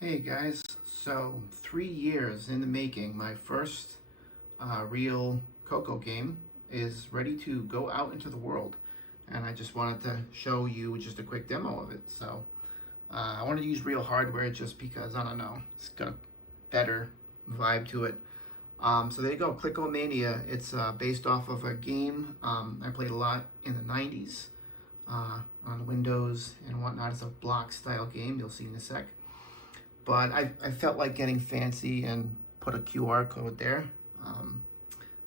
Hey guys, so 3 years in the making, my first real Coco game is ready to go out into the world, and I just wanted to show you just a quick demo of it. So I wanted to use real hardware just because, I don't know, it's got a better vibe to it. So there you go, Clickomania. It's based off of a game I played a lot in the 90s on Windows and whatnot. It's a block style game, you'll see in a sec. But I felt like getting fancy and put a QR code there.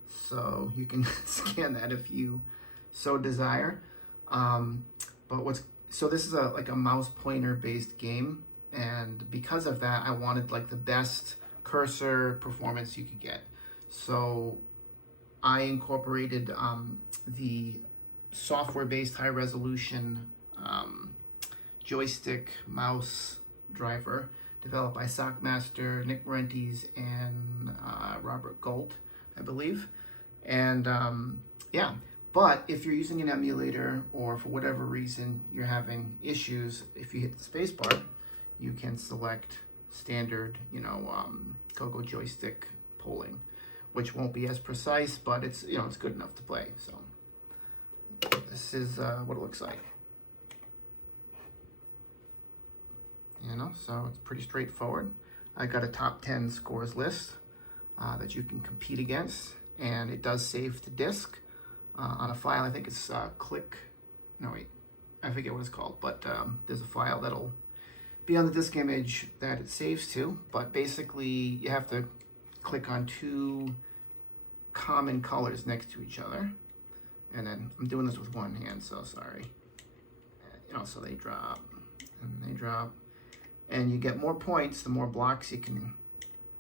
So you can scan that if you so desire. So this is like a mouse pointer based game. And because of that, I wanted like the best cursor performance you could get. So I incorporated the software-based high resolution joystick mouse driver developed by Sockmaster, Nick Rentes, and Robert Gold, I believe. And yeah, but if you're using an emulator or for whatever reason you're having issues, if you hit the spacebar, you can select standard, Coco joystick polling, which won't be as precise, but it's it's good enough to play. So this is what it looks like. So it's pretty straightforward. I got a top 10 scores list that you can compete against, and it does save to disk on a file. I think it's I forget what it's called, but there's a file that'll be on the disk image that it saves to. But basically, you have to click on two common colors next to each other, and then I'm doing this with one hand, so sorry. So they drop and they drop. And you get more points the more blocks you can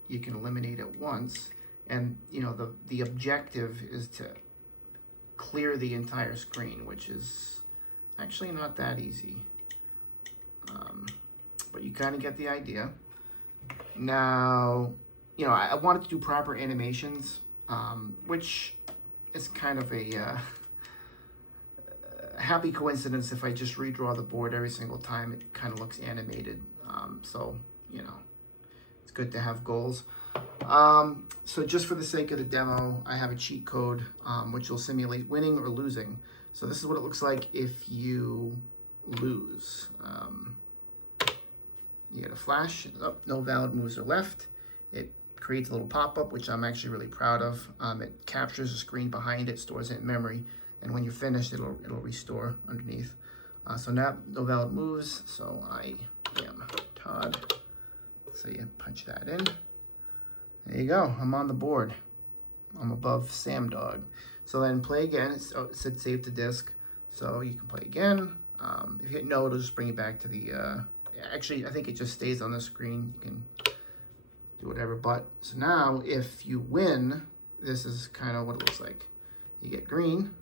eliminate at once. And the objective is to clear the entire screen, which is actually not that easy. But you kind of get the idea. Now, I wanted to do proper animations, which is kind of a happy coincidence. If I just redraw the board every single time, it kind of looks animated. So it's good to have goals. So just for the sake of the demo, I have a cheat code which will simulate winning or losing. So this is what it looks like if you lose. You get a flash. No valid moves are left. It creates a little pop-up, which I'm actually really proud of. It captures the screen behind it, stores it in memory, and when you're finished, it'll restore underneath. So now no valid moves, so I am Todd. So you punch that in. There you go, I'm on the board. I'm above Sam Dog. So then play again. It said save to disk, so you can play again. If you hit no, it'll just bring you back to the, actually I think it just stays on the screen. You can do whatever, but so now if you win, this is kind of what it looks like. You get green.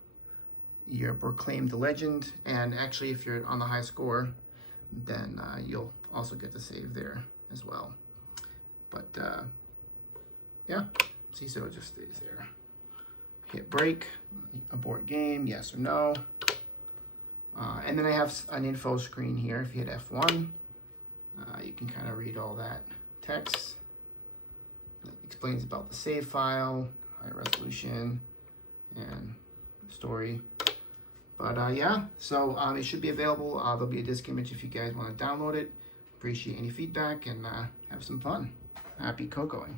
You're proclaimed the legend, and actually if you're on the high score, then you'll also get to save there as well. But yeah, see, so it just stays there. Hit break, abort game, yes or no. And then I have an info screen here. If you hit F1, you can kind of read all that text. It explains about the save file, high resolution, and story. But yeah, so it should be available. There'll be a disk image if you guys want to download it. Appreciate any feedback, and have some fun. Happy Cocoing.